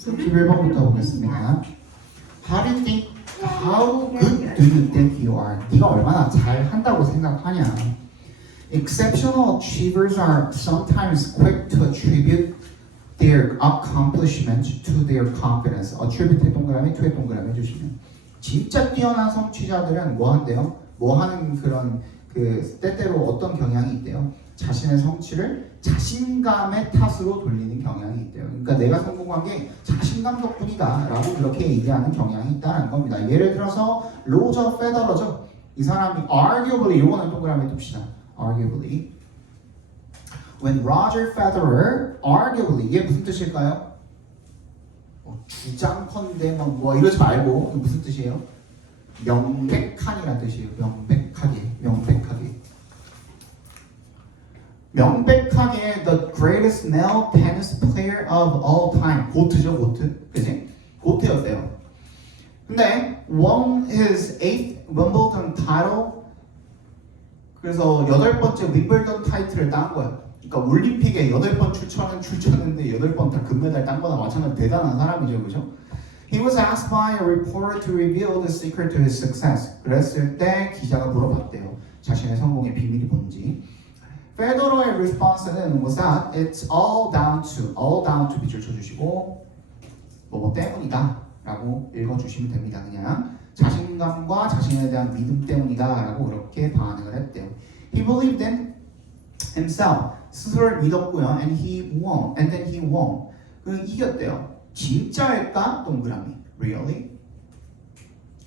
31번부터 보겠습니다. How good do you think you are? 네가 얼마나 잘한다고 생각하냐? Exceptional achievers are sometimes quick to attribute their accomplishment to their confidence. attribute의 동그라미, to의 동그라미 해주시면 진짜 뛰어난 성취자들은 뭐 한대요? 뭐 하는 그런 그 때때로 어떤 경향이 있대요? 자신의 성취를 자신감의 탓으로 돌리는 경향이 있대요. 그러니까 내가 성공한 게 자신감 덕분이다 라고 그렇게 얘기하는 경향이 있다는 겁니다. 예를 들어서 로저 페더러죠. 이 사람이 arguably, 요거는 동그라미 둡시다. arguably when Roger Federer arguably, 이게 무슨 뜻일까요? 주장컨대 뭐 이러지 말고 무슨 뜻이에요? 명백한이라는 뜻이에요. 명백하게 the greatest male tennis player of all time. 고트죠, 고트. 그지? 고트였대요. 근데 won his 8th Wimbledon title. 그래서 8번째 윈블던 타이틀을 딴 거야. 그러니까 올림픽에 8번 출전했는데 8번 다 금메달 딴 거나 마찬가지로 대단한 사람이죠, 그죠? He was asked by a reporter to reveal the secret to his success. 그랬을 때 기자가 물어봤대요. 자신의 성공의 비밀이 뭔지. 페더러의 response는 was that it's all down to 밑줄 쳐주시고 뭐 때문이다 라고 읽어주시면 됩니다. 그냥 자신감과 자신에 대한 믿음 때문이다 라고 그렇게 반응을 했대요. He believed in himself. 스스로를 믿었고요. And then he won. 그리고 이겼대요. 진짜일까? 동그라미. Really?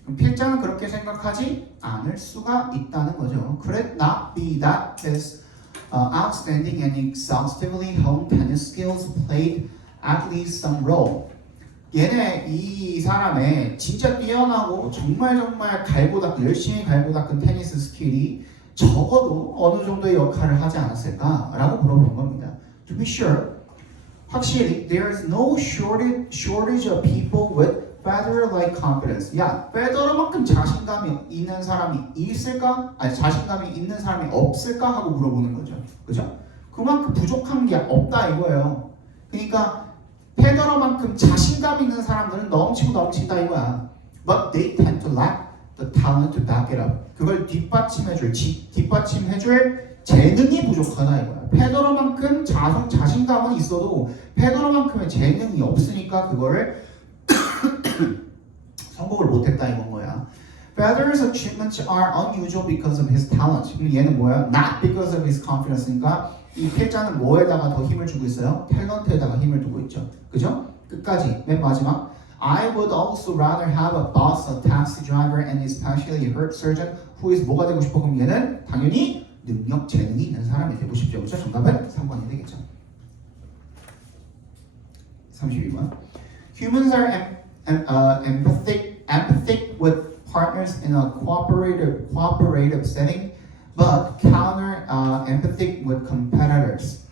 그럼 필자는 그렇게 생각하지 않을 수가 있다는 거죠. Could it not be that his outstanding and exhaustively honed tennis skills played at least some role? 이 사람의 진짜 뛰어나고 정말 열심히 갈고 닦은 테니스 스킬이 적어도 어느 정도의 역할을 하지 않았을까라고 물어보는 겁니다. To be sure, 확실히 there is no shortage of people with Federer-like confidence. 야, 페더러만큼 자신감이 있는 사람이 있을까? 아니, 자신감이 있는 사람이 없을까? 하고 물어보는 거죠. 그죠? 그만큼 부족한 게 없다 이거예요. 그러니까 페더러만큼 자신감 있는 사람들은 넘친다 이거야. But they tend to lack the talent to back it up. 그걸 뒷받침해줄 재능이 부족하다 이거야. 페더러만큼 자신감은 있어도 페더러만큼의 재능이 없으니까 그거를 성공을 못했다 이건 거야. Federer's achievements are unusual because of his talent. 얘는 뭐야? Not because of his confidence니까 이 필자는 뭐에다가 더 힘을 주고 있어요? 탤런트에다가 힘을 두고 있죠. 그죠? 끝까지 맨 마지막 I would also rather have a boss, a taxi driver, and especially a heart surgeon who is 뭐가 되고 싶어? 그럼 얘는 당연히 능력, 재능이 있는 사람이 되고 싶죠. 그렇죠? 정답은 3번이 되겠죠. 32번. Humans are empathic with partners in a cooperative setting, but empathic with competitors.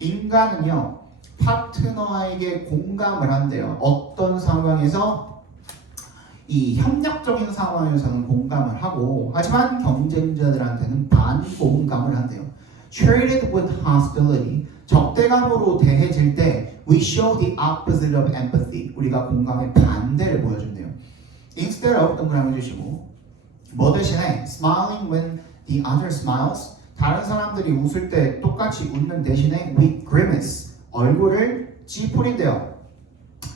인간은요, 파트너에게 공감을 한대요. 어떤 상황에서 이 협력적인 상황에서는 공감을 하고, 하지만 경쟁자들한테는 반공감을 한대요. Treated with hostility. 적대감으로 대해질 때 we show the opposite of empathy. 우리가 공감의 반대를 보여준대요. Instead of 동그라미 주시고 뭐 대신에 smiling when the other smiles. 다른 사람들이 웃을 때 똑같이 웃는 대신에 we grimace. 얼굴을 찌푸린대요.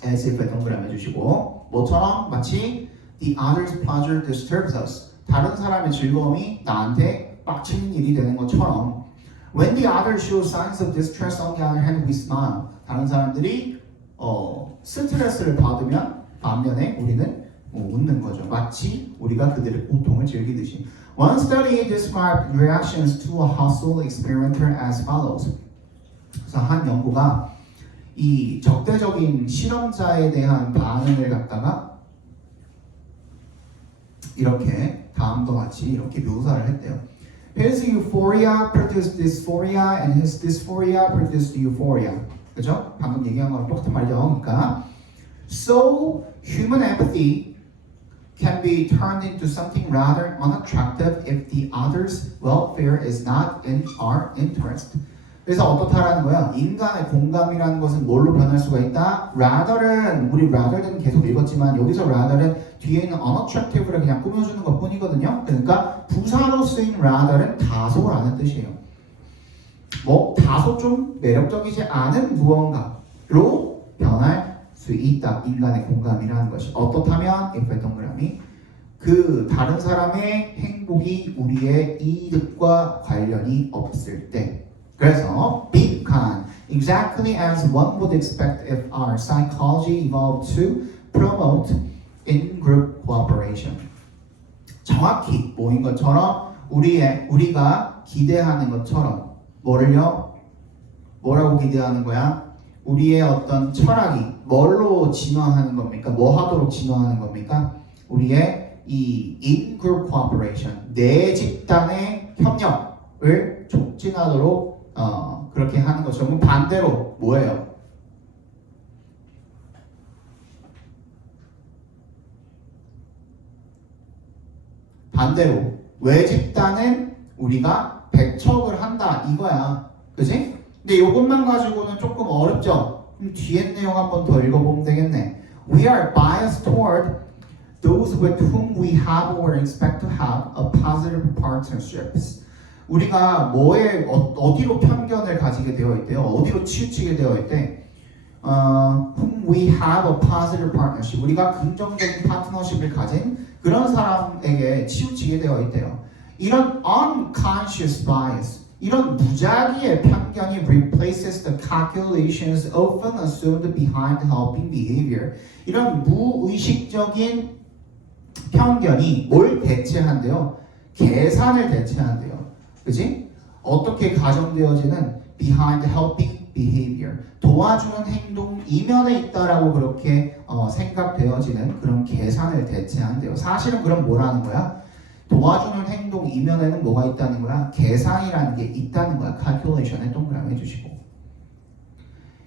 As if 동그라미 주시고 뭐처럼 마치 the other's pleasure disturbs us. 다른 사람의 즐거움이 나한테 빡치는 일이 되는 것처럼 When the other shows signs of distress, on the other hand, we smile. 다른 사람들이 스트레스를 받으면 반면에 우리는 웃는 거죠. 마치 우리가 그들의 고통을 즐기듯이. One study described reactions to a hostile experimenter as follows. 그래서 한 연구가 이 적대적인 실험자에 대한 반응을 갖다가 이렇게 다음과 같이 이렇게 묘사를 했대요. His euphoria produced dysphoria, and his dysphoria produced euphoria. 그죠? 방금 얘기한 거랑 똑같은 말이죠. 그러니까, so human empathy can be turned into something rather unattractive if the other's welfare is not in our interest. 그래서 어떻다라는 거야? 인간의 공감이라는 것은 뭘로 변할 수가 있다? rather는 우리 rather는 계속 읽었지만 여기서 rather는 뒤에 있는 unattractive를 그냥 꾸며주는 것 뿐이거든요. 그러니까 부사로 쓰인 rather는 다소라는 뜻이에요. 뭐 다소 좀 매력적이지 않은 무언가로 변할 수 있다. 인간의 공감이라는 것이 어떻다면 F의 동그라미 그 다른 사람의 행복이 우리의 이득과 관련이 없을 때. 그래서 빈칸 exactly as one would expect if our psychology evolved to promote in-group cooperation. 정확히 뭐인 것처럼 우리가 기대하는 것처럼 뭐를요? 뭐라고 기대하는 거야? 우리의 어떤 철학이 뭘로 진화하는 겁니까? 뭐 하도록 진화하는 겁니까? 우리의 이 in-group cooperation 내 집단의 협력을 촉진하도록 그렇게 하는 것이죠. 그럼 반대로 뭐예요? 반대로 외집단은 우리가 배척을 한다 이거야. 그지? 근데 이것만 가지고는 조금 어렵죠? 그럼 뒤에 내용 한번 더 읽어보면 되겠네. We are biased toward those with whom we have or expect to have a positive partnerships. 우리가 뭐에 어디로 편견을 가지게 되어 있대요? 어디로 치우치게 되어 있대? whom we have a positive partnership. 우리가 긍정적인 파트너십을 가진 그런 사람에게 치우치게 되어 있대요. 이런 unconscious bias, 이런 무작위의 편견이 replaces the calculations often assumed behind helping behavior. 이런 무의식적인 편견이 뭘 대체한대요? 계산을 대체한대요. 그지? 어떻게 가정되어지는 behind helping behavior. 도와주는 행동 이면에 있다라고 그렇게 생각되어지는 그런 계산을 대체한대요. 사실은 그럼 뭐라는 거야? 도와주는 행동 이면에는 뭐가 있다는 거야? 계산이라는 게 있다는 거야. calculation에 동그라미 해주시고.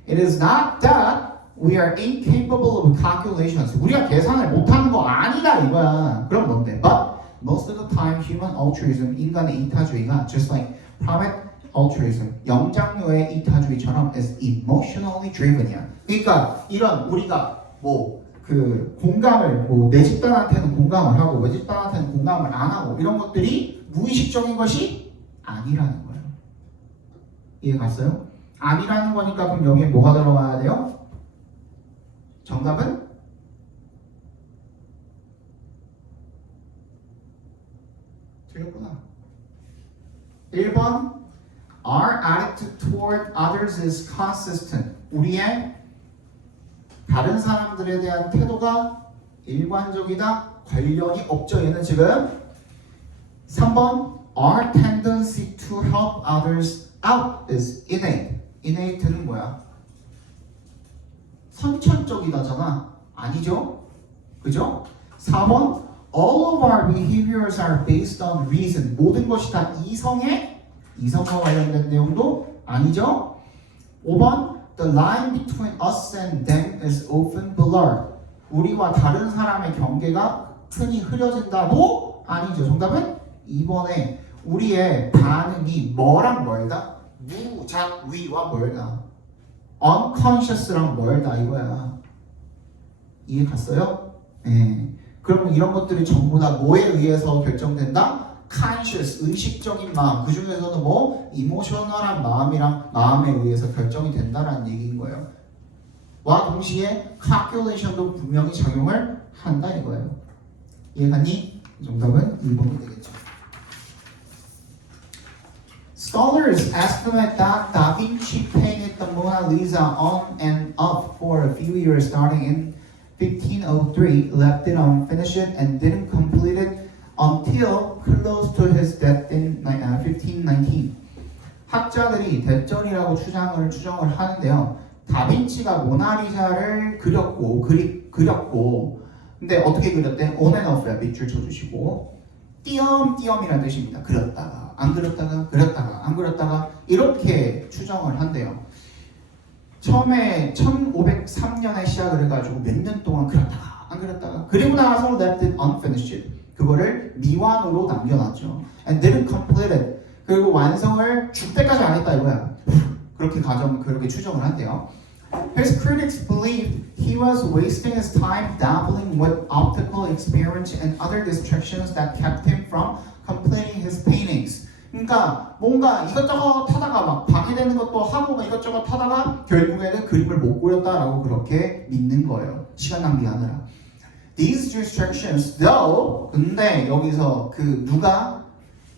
It is not that we are incapable of calculations. 우리가 계산을 못하는 거 아니다 이거야. 그럼 뭔데? But most of the time human altruism, 인간의 이타주의가 just like private altruism, 영장류의 이타주의처럼 is emotionally driven이야. 그러니까 이런 우리가 그 공감을 내 집단한테는 공감을 하고 외 집단한테는 공감을 안 하고 이런 것들이 무의식적인 것이 아니라는 거예요. 이해 갔어요? 아니라는 거니까 그럼 여기에 뭐가 들어가야 돼요? 정답은 틀렸구나. 1번 Our attitude toward others is consistent. 우리의 다른 사람들에 대한 태도가 일관적이다. 관련이 없죠. 얘는 지금 3번 Our tendency to help others out is innate. innate는 뭐야? 선천적이다잖아. 아니죠? 그죠? 4번 All of our behaviors are based on reason. 모든 것이 다 이성과 관련된 내용도 아니죠? 5번 The line between us and them is often blurred. 우리와 다른 사람의 경계가 흔히 흐려진다도 아니죠. 정답은 2번에 우리의 반응이 뭐랑 멀다? 무작위와 멀다. unconscious랑 멀다 이거야. 이해 갔어요? 네. 그러면 이런 것들이 전부 다 뭐에 의해서 결정된다? conscious, 의식적인 마음, 그 중에서는 emotional한 마음에 의해서 결정이 된다라는 얘기인 거예요. 와 동시에 calculation도 분명히 작용을 한다 이거예요. 이해갔니? 정답은 1번이 되겠죠. Scholars estimate that Da Vinci painted the Mona Lisa on and off for a few years starting in 1503, left it unfinished and didn't complete it until close to his death in 1519. 학자들이 대전이라고 추정을 하는데요. 다빈치가 모나리자를 그렸고 근데 어떻게 그렸대? on and off야. 밑줄 쳐주시고 띄엄띄엄이라는 뜻입니다. 그렸다가 안 그렸다가 그렸다가 안 그렸다가 이렇게 추정을 한대요. 처음에 1503년에 시작을 해가지고 몇 년 동안 그렸다가 안 그렸다가 그리고 나서 left it unfinished. 그거를 미완으로 남겨놨죠. And didn't complete it. 그리고 완성을 줄 때까지 안 했다 이거야. 그렇게 추정을 한대요. His critics believed he was wasting his time dabbling with optical experience and other distractions that kept him from completing his paintings. 그러니까 뭔가 이것저것 하다가 막 방해되는 것도 하고 막 이것저것 하다가 결국에는 그림을 못 그렸다라고 그렇게 믿는 거예요. 시간 낭비하느라. These distractions, though, 근데 여기서 그 누가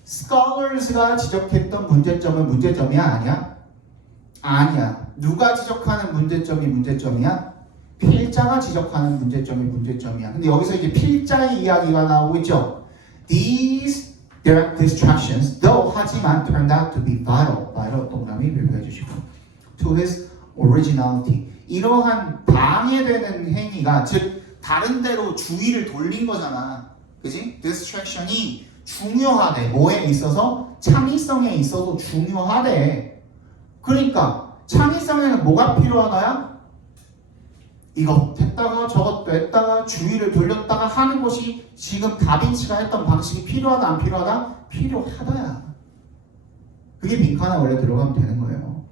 scholars가 지적했던 문제점은 문제점이야 아니야? 아니야. 누가 지적하는 문제점이 문제점이야? 필자가 지적하는 문제점이 문제점이야. 근데 여기서 이제 필자의 이야기가 나오고 있죠. These direct distractions, though 하지만 turned out to be vital. vital 동그라미 biểu해 주시고 to his originality. 이러한 방해되는 행위가 즉 다른 데로 주의를 돌린 거잖아. 그지? distraction이 중요하대. 뭐에 있어서? 창의성에 있어서 중요하대. 그러니까 창의성에는 뭐가 필요하다야? 이것 했다가 저것 했다가 주의를 돌렸다가 하는 것이 지금 다빈치가 했던 방식이 필요하다 안 필요하다? 필요하다야. 그게 빈칸에 원래 들어가면 되는 거예요.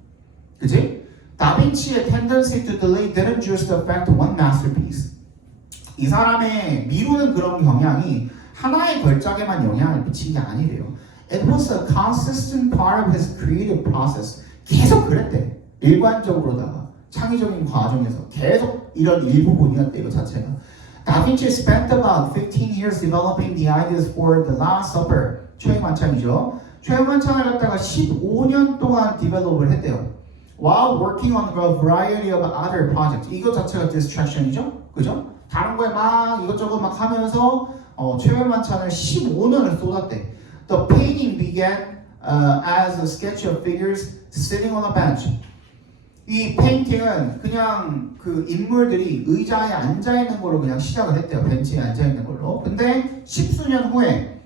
그치? 다빈치의 tendency to delay didn't just affect one masterpiece. 이 사람의 미루는 그런 경향이 하나의 걸작에만 영향을 미친 게 아니래요. It was a consistent part of his creative process. 계속 그랬대. 일관적으로다가 창의적인 과정에서 계속 이런 일부분이었대 이거 자체가. Da Vinci spent about 15 years developing the ideas for the Last Supper. 최후만찬이죠. 최후만찬을 갖다가 15년 동안 디벨롭을 했대요. While working on a variety of other projects. 이거 자체가 distraction이죠. 그죠? 다른 거에 막 이것저것 막 하면서 최후만찬을 15년을 쏟았대. The painting began as a sketch of figures sitting on a bench. 이 페인팅은 그냥 그 인물들이 의자에 앉아 있는 걸로 그냥 시작을 했대요. 벤치에 앉아 있는 걸로. 근데 10수년 후에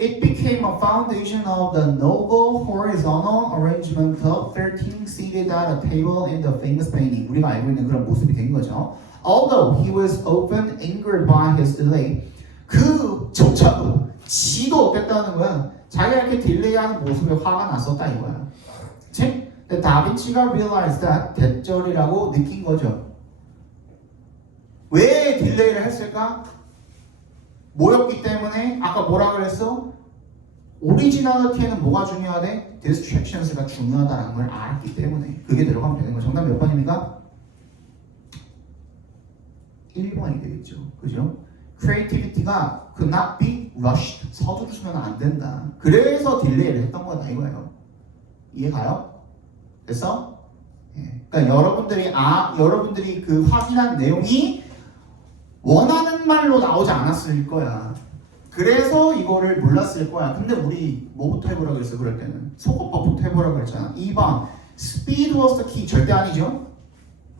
it became a foundation of the noble horizontal arrangement of 13 seated at a table in the famous painting. 우리가 알고 있는 그런 모습이 된 거죠. Although he was often angered by his delay, 그조차도 지도 어땠다는 거야. 자기가 이렇게 딜레이하는 모습에 화가 났었다 이거야. 그치? 근데 다빈치가 realized that 대절이라고 느낀 거죠. 왜 딜레이를 했을까? 뭐였기 때문에 아까 뭐라 그랬어? 오리지널리티에는 뭐가 중요하대? distractions가 중요하다는 걸 알았기 때문에 그게 들어가면 되는 거죠. 정답 몇 번입니까? 1번이 되겠죠. 그죠? creativity가 could not be rushed. 서두르시면 안 된다. 그래서 딜레이를 했던 거다 이거예요. 이해 가요? 됐어? 예. 그러니까 여러분들이 그 확인한 내용이 원하는 말로 나오지 않았을 거야. 그래서 이거를 몰랐을 거야. 근데 우리 뭐부터 해보라고 그랬어? 그럴 때는 속어법부터 해보라고 그랬잖아. 2번 Speed was the key. 절대 아니죠?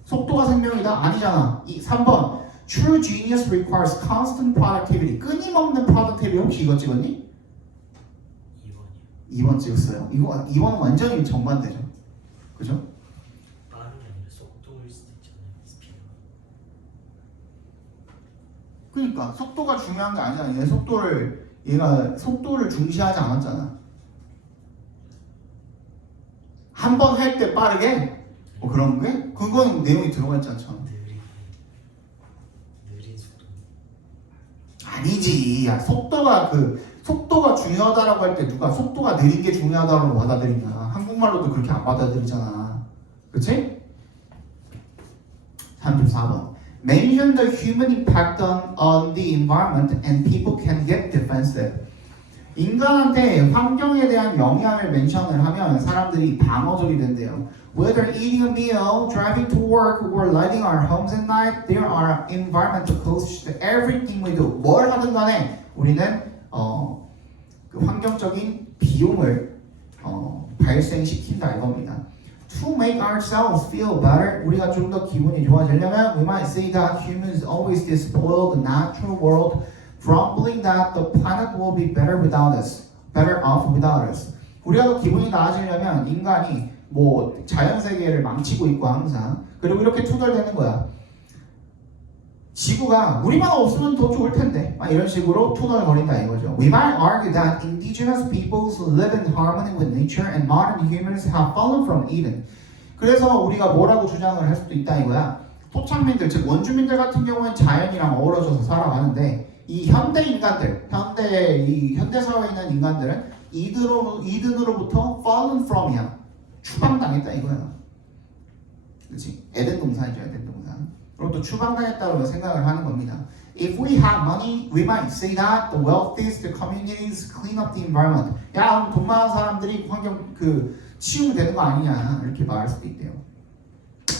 속도가 생명이다? 아니잖아. 3번 True genius requires constant productivity. 끊임없는 productivity. 혹시 이거 찍었니? 2번 찍었어요. 2번은 완전히 정반대죠. 그죠? 빠른 게 아니라 속도일 수도 있잖아요. 스피드. 그러니까 속도가 중요한 게 아니잖아. 얘가 속도를 중시하지 않았잖아. 한 번 할 때 빠르게? 그런 게? 그건 내용이 들어가 있지 않잖아. 느린 속도. 아니지. 야, 속도가 중요하다라고 할 때 누가 속도가 느린 게 중요하다고 받아들이냐. 한국말로도 그렇게 안 받아들이잖아. 그치? 34번. Mention the human impact on the environment and people can get defensive. 인간한테 환경에 대한 영향을 멘션을 하면 사람들이 방어적이 된대요. Whether eating a meal, driving to work, or lighting our homes at night, there are environmental costs to everything we do. 뭘 하든 간에 우리는 그 환경적인 비용을 발생시킨다 이겁니다. To make ourselves feel better, 우리가 좀 더 기분이 좋아지려면 we might say that humans always despoil the natural world, grumbling that the planet will be better off without us. 우리가 더 기분이 나아지려면 인간이 자연 세계를 망치고 있고 항상 그리고 이렇게 투덜대는 거야. 지구가 우리만 없으면 더 좋을 텐데 막 이런 식으로 투덜거린다 이거죠. We might argue that indigenous peoples live in harmony with nature and modern humans have fallen from Eden. 그래서 우리가 뭐라고 주장을 할 수도 있다 이거야. 토착민들 즉 원주민들 같은 경우는 자연이랑 어우러져서 살아가는데 이 현대 인간들, 현대 사회에 있는 인간들은 이든으로부터 fallen from이야. 추방당했다 이거야. 그렇지? 에덴 동산이죠, 에덴 동산. 그리고 또 추방당했다고 생각을 하는 겁니다. If we have money, we might say that the wealthiest communities clean up the environment. 야, 그럼 돈 많은 사람들이 환경 치우면 되는 거 아니냐 이렇게 말할 수도 있대요.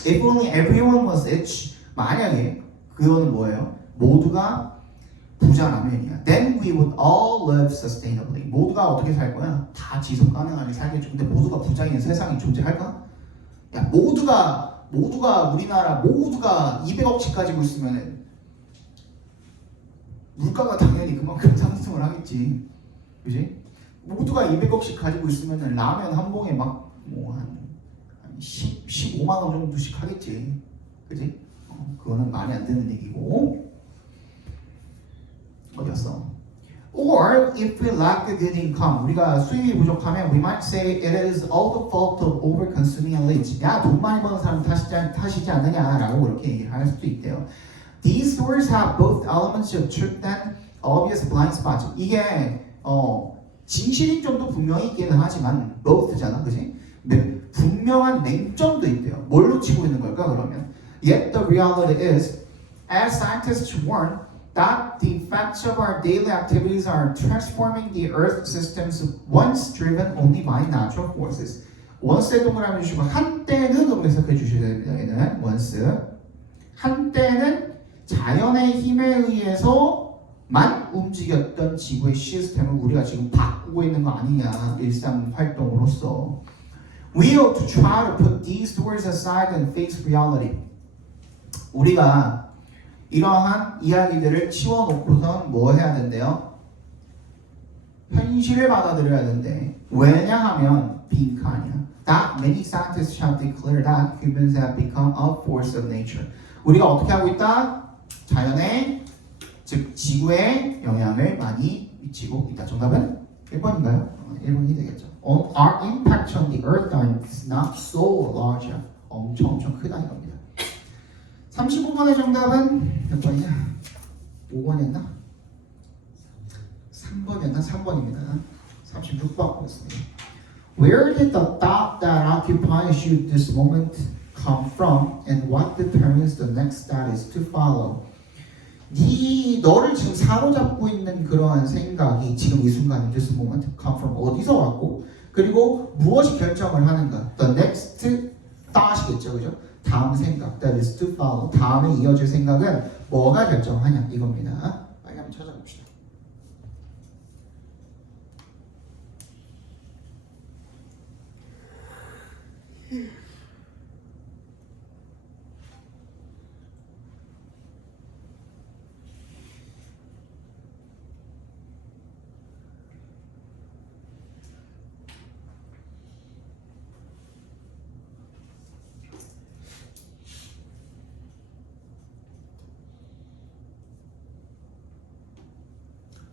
If only everyone was rich. 만약에 그거는 뭐예요? 모두가 부자라면이야. Then we would all live sustainably. 모두가 어떻게 살 거야? 다 지속 가능하게 살겠죠. 근데 모두가 부자인 세상이 존재할까? 야, 모두가 우리나라 모두가 200억씩 가지고 있으면 물가가 당연히 그만큼 상승을 하겠지. 그지? 모두가 200억씩 가지고 있으면 라면 한 봉에 막 뭐 한 15만 원 정도씩 하겠지. 그지? 그거는 말이 안 되는 얘기고. 어디였어? Or if we lack a good income, 우리가 수입이 부족하면 we might say it is all the fault of over-consuming elites. 야, 돈 많이 버는 사람 탓이지 않느냐라고 그렇게 얘기를 할 수도 있대요. These stories have both elements of truth and obvious blind spots. 이게 진실인 점도 분명히 있기는 하지만 both잖아, 그지? 분명한 맹점도 있대요. 뭘 놓치고 있는 걸까 그러면? Yet the reality is, as scientists warn, that the effects of our daily activities are transforming the Earth systems once driven only by natural forces. once의 동그라미 주시고 한때는 해석해 주셔야 됩니다. 얘는 once. 한때는 자연의 힘에 의해서만 움직였던 지구의 시스템을 우리가 지금 바꾸고 있는 거 아니냐 일상 활동으로서. We ought to try to put these stories aside and face reality. 우리가 이러한 이야기들을 치워놓고선 뭐 해야 된대요? 현실을 받아들여야 된대. 왜냐하면 빈칸이야. That many scientists have declared that humans have become a force of nature. 우리가 어떻게 하고 있다? 자연의 즉 지구에 영향을 많이 미치고 있다. 정답은 1번인가요? 1번이 되겠죠. Our impact on the earth is not so large. 엄청 크다 이겁니다. 35번의 정답은 몇 번이냐? 5번이었나? 3번이었나? 3번입니다. 36번 보겠습니다. Where did the thought that occupies you this moment come from and what determines the next status to follow? 너를 지금 사로잡고 있는 그러한 생각이 지금 이 순간 this moment come from 어디서 왔고 그리고 무엇이 결정을 하는가? The next thought이겠죠, 그죠? 다음 생각, that is to follow. 다음에 이어질 생각은 뭐가 결정하냐 이겁니다. 빨리 한번 찾아봅시다.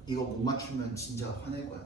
이거 못 맞추면 진짜 화낼 거야.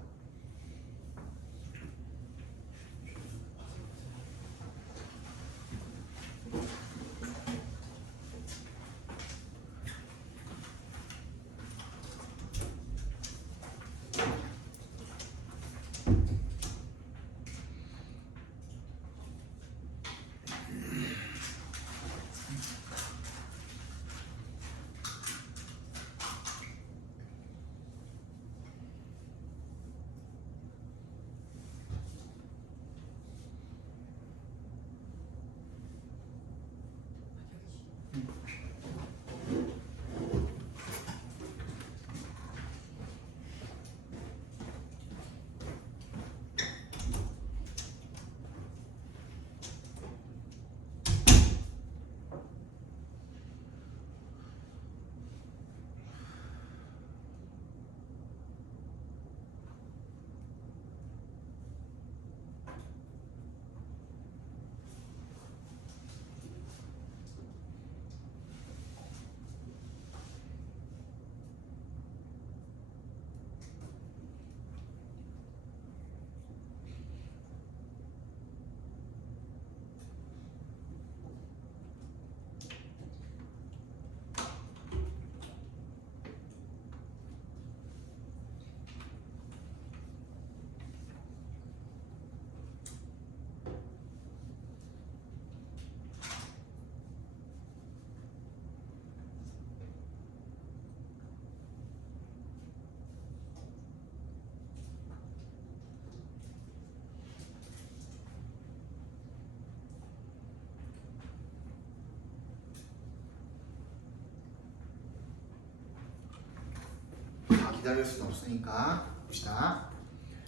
기다릴 수는 없으니까 봅시다.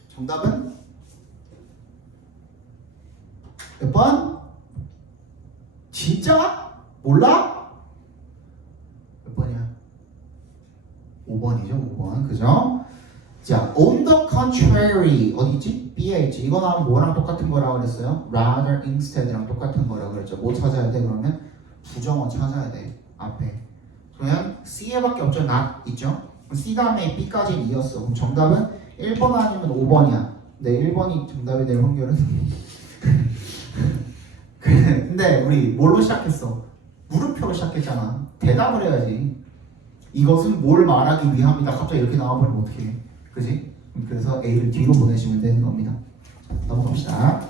정답은 몇 번? 진짜? 몰라? 몇 번이야? 5번이죠, 5번. 그죠? 자, on the contrary 어디 있지? B에 있지. 이거 나오면 뭐랑 똑같은 거라고 그랬어요? rather, instead랑 똑같은 거라고 그랬죠. 뭐 찾아야 돼? 그러면 부정어 찾아야 돼. 앞에. 그러면 C에밖에 없죠. not 있죠? C 다음에 B까지는 이었어. 그럼 정답은 1번 아니면 5번이야. 네, 1번이 정답이 될 확률은 근데 우리 뭘로 시작했어? 물음표로 시작했잖아. 대답을 해야지. 이것은 뭘 말하기 위함이다. 갑자기 이렇게 나와버리면 어떡해. 그지? 그래서 A를 뒤로 보내시면 되는 겁니다. 자, 넘어갑시다.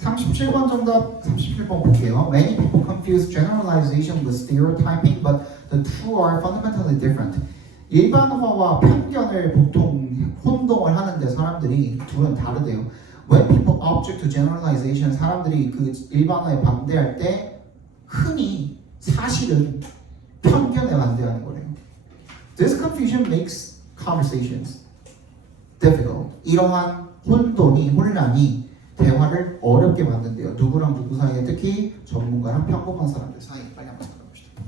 37번 정답, 37번 볼게요. Many people confuse generalization with stereotyping, but the two are fundamentally different. 일반화와 편견을 보통 혼동을 하는데 사람들이 둘은 다르대요. When people object to generalization, 사람들이 그 일반화에 반대할 때 흔히 사실은 편견에 반대하는 거래요. This confusion makes conversations difficult. 이러한 혼란이 대화를 어렵게 만든대요. 누구랑 누구 사이에, 특히 전문가랑 평범한 사람들 사이. 빨리 한번 찾아봅시다.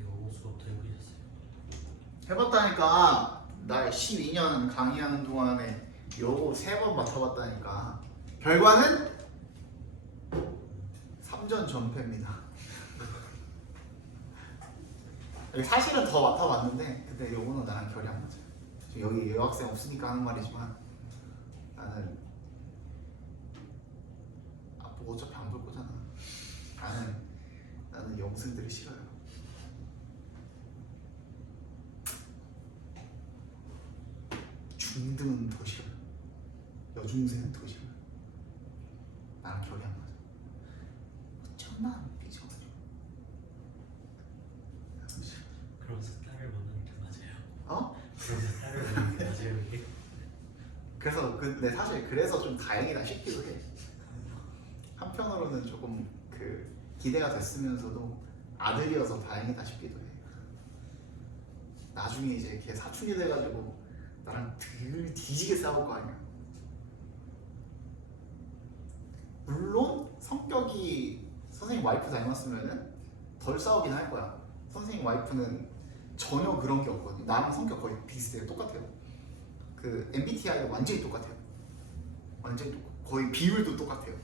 영어 수업 더 해보셨어요? 해봤다니까. 나 12년 강의하는 동안에 요거 3번 맡아봤다니까. 결과는 3전 전패입니다. 사실은 더 맡아봤는데 근데 요거는 나랑 결이 안 맞아요. 여기 여학생 없으니까 하는 말이지만 나는 뭐 어차피 안 볼 거잖아. 나는 영승들이 싫어요. 중등은 더 싫어요. 여중생은 더 싫어요. 나랑 결이 안 맞아. 어쩌나 삐져가지고. 그러면서 딸을 보는 게 맞아요. 어? 그러면서 딸을 보는 게 맞아요 이게? 그래서 근데 사실 그래서 좀 다행이다 싶기도 해. 한편으로는 조금 그 기대가 됐으면서도 아들이어서 다행이다 싶기도 해. 나중에 이제 걔 사춘기 돼가지고 나랑 뒤지게 싸울 거 아니야. 물론 성격이 선생님 와이프 닮았으면은 덜 싸우긴 할 거야. 선생님 와이프는 전혀 그런 게 없거든요. 나랑 성격 거의 비슷해요. 똑같아요. 그 MBTI가 완전히 똑같아요. 완전히 거의 비율도 똑같아요.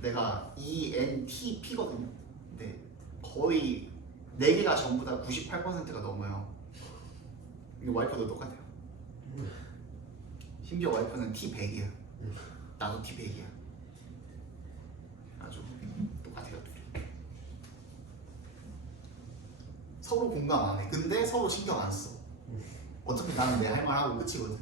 내가 ENTP거든요. 근데 거의 4개가 전부 다 98%가 넘어요. 이게 와이프도 똑같아요. 심지어 와이프는 T100이야. 나도 T100이야. 아주 똑같아요. 둘이. 서로 공감 안 해. 근데 서로 신경 안 써. 어차피 나는 내 할 말 하고 끝이거든.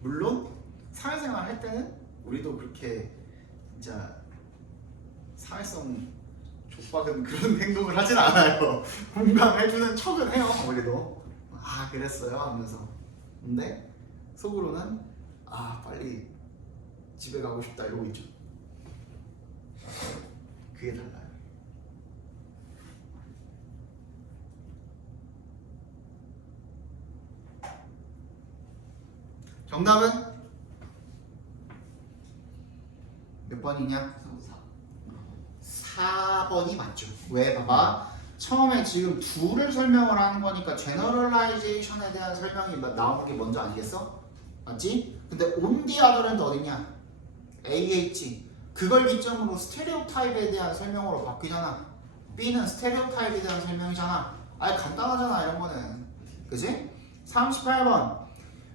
물론 사회생활 할 때는 우리도 그렇게 진짜 사회성 족박은 그런 행동을 하진 않아요. 공감해주는 척은 해요. 우리도 아 그랬어요 하면서. 근데 속으로는 아 빨리 집에 가고 싶다 이러고 있죠. 그게 달라요. 정답은 몇 번이냐? 4번이 맞죠. 왜? 봐봐. 처음에 지금 둘을 설명을 하는 거니까 제너럴라이제이션에 대한 설명이 나오는 게 먼저 아니겠어? 맞지? 근데 on the other hand 어딨냐? AH. 그걸 기점으로 스테레오타입에 대한 설명으로 바뀌잖아. B는 스테레오타입에 대한 설명이잖아. 아예 간단하잖아 이런 거는. 그지? 38번.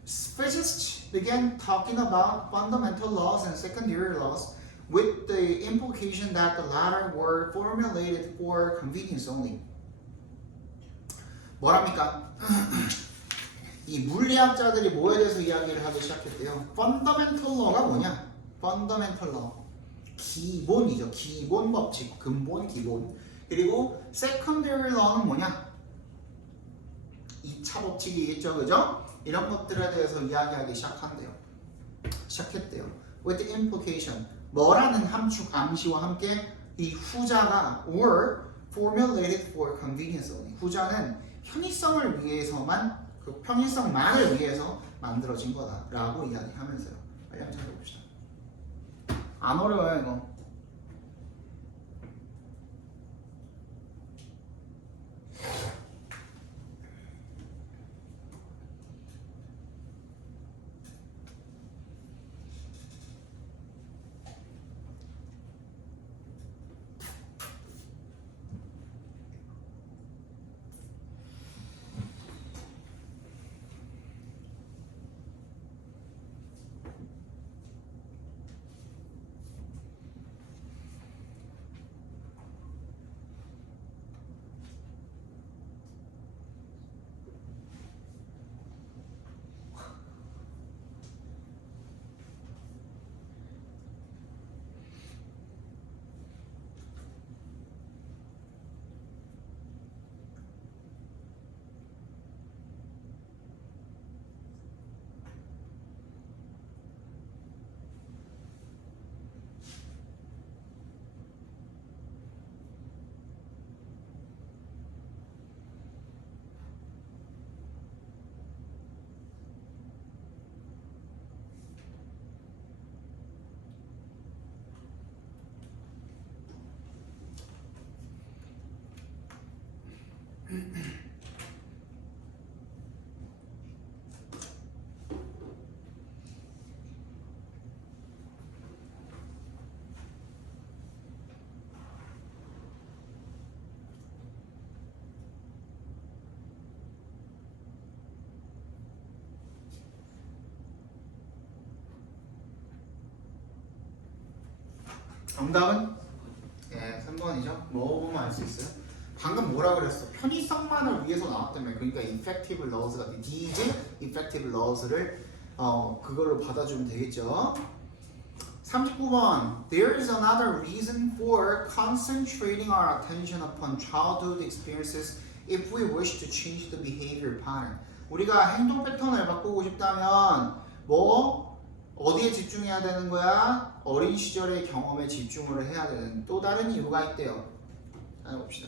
Physicists began talking about fundamental laws and secondary laws with the implication that the latter were formulated for convenience only. 뭐랍니까? 이 물리학자들이 뭐에 대해서 이야기를 하기 시작했대요? Fundamental law가 뭐냐? Fundamental law. 기본이죠. 기본 법칙, 근본, 기본. 그리고 secondary law는 뭐냐? 2차 법칙이겠죠, 그죠? 이런 것들에 대해서 이야기하기 시작했대요. With the implication, 뭐라는 함축, 암시와 함께 이 후자가 or formulated for convenience only. 후자는 편의성을 위해서만, 그 편의성만을 위해서 만들어진 거다라고 이야기하면서요. 빨리 한번 찾아봅시다. 안 어려워요, 이거. 정답은? 예, 3번이죠. 뭐 보면 알 수 있어요? 방금 뭐라 그랬어? 편의성만을 위해서 나왔다며. 그러니까 effective laws가 these effective laws를 그걸로 받아주면 되겠죠. 39번. There is another reason for concentrating our attention upon childhood experiences if we wish to change the behavior pattern. 우리가 행동 패턴을 바꾸고 싶다면 뭐 어디에 집중해야 되는 거야? 어린 시절의 경험에 집중을 해야 되는 또 다른 이유가 있대요. 하나 봅시다.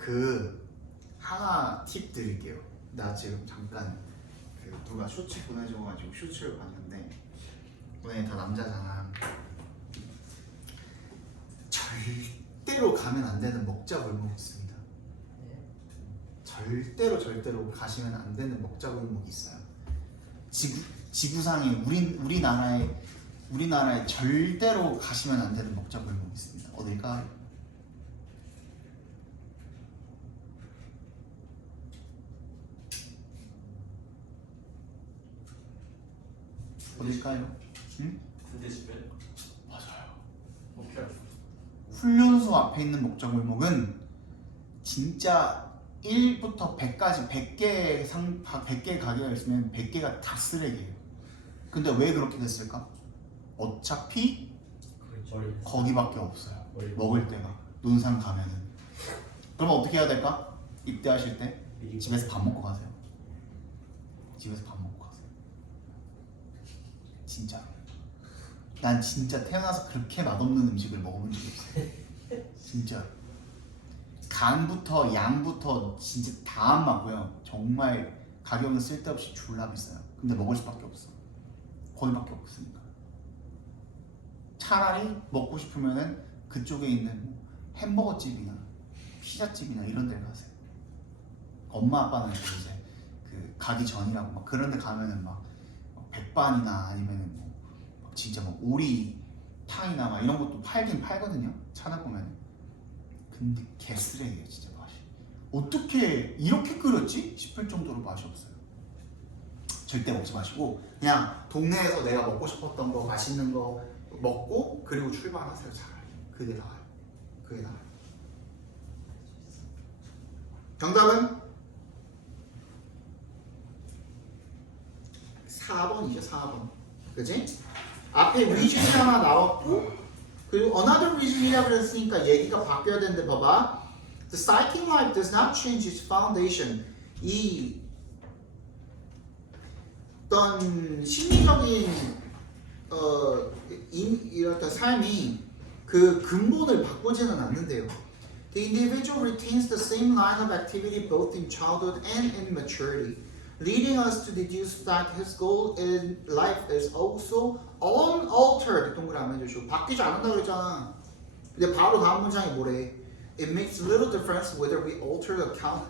그 하나 팁 드릴게요. 나 지금 잠깐 그 누가 쇼츠 보내줘가지고 쇼츠를 봤는데 너네 다 남자잖아. 절대로 가면 안 되는 먹자 골목 있습니다. 절대로 가시면 안 되는 먹자 골목이 있어요. 지구상에 우리나라에 절대로 가시면 안 되는 먹자 골목이 있습니다. 어딜까요? 어딜까요? 응? 군대 집에 맞아요. 오케이. 훈련소 앞에 있는 먹자 골목은 진짜 1부터 100까지 100개 가게가 있으면 100개가 다 쓰레기예요. 근데 왜 그렇게 됐을까? 어차피 머리 거기밖에 없어요. 머리 먹을 때가 논산 가면은. 그럼 어떻게 해야 될까? 입대하실 때 미리 집에서 밥 먹고 가세요. 집에서 밥 먹고 가세요. 진짜. 난 진짜 태어나서 그렇게 맛없는 음식을 먹어본 적이 없어요. 진짜. 간부터 양부터 진짜 다 안 맞고요. 정말 가격은 쓸데없이 졸라 비싸요. 근데 먹을 수밖에 없어. 거기밖에 없으니까. 차라리 먹고 싶으면은 그쪽에 있는 뭐 햄버거 집이나 피자집이나 이런 데 가세요. 엄마 아빠는 이제 그 가기 전이라고 막 그런 데 가면은 막 백반이나 아니면은 뭐 진짜 뭐 오리탕이나 막 이런 것도 팔긴 팔거든요. 찾아보면은. 근데 개쓰레기예요 진짜 맛이. 어떻게 이렇게 끓였지? 싶을 정도로 맛이 없어요. 절대 먹지 마시고 그냥 동네에서 내가 먹고 싶었던 거 맛있는 거 먹고 그리고 출발하세요. 차라리 그게 나아요. 그게 나아요. 정답은 4번이죠. 4번. 그치? 앞에 reason이 하나 나왔고 그리고 another reason이라고 그랬으니까 얘기가 바뀌어야 되는데 봐봐. The psychic life does not change its foundation. 이 어떤 심리적인 이렇다 삶이 그 근본을 바꾸지는 않는데요. The individual retains the same line of activity both in childhood and in maturity, leading us to deduce that his goal in life is also unaltered. 동그라미 해주시고 바뀌지 않는다고 그랬잖아. 근데 바로 다음 문장이 뭐래? It makes little difference whether we alter the count.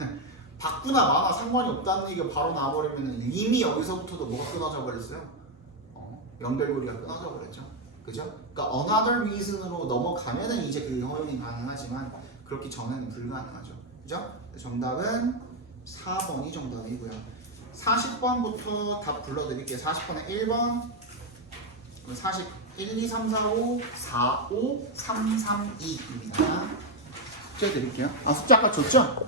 바꾸나 마나 상관이 없다는 얘기가 바로 나와버리면 이미 여기서부터도 뭐가 끊어져 버렸어요? 연결고리가 끊어져 버렸죠. 그죠? 그러니까 another reason으로 넘어가면은 이제 그 허용이 가능하지만 그렇기 전에는 불가능하죠. 그죠? 정답은 4번이 정답이고요. 40번부터 답 불러드릴게요. 40번에 1번, 40, 1, 2, 3, 4, 5, 4, 5, 3, 3, 2입니다. 숙제 드릴게요. 아 숙제 아까 줬죠?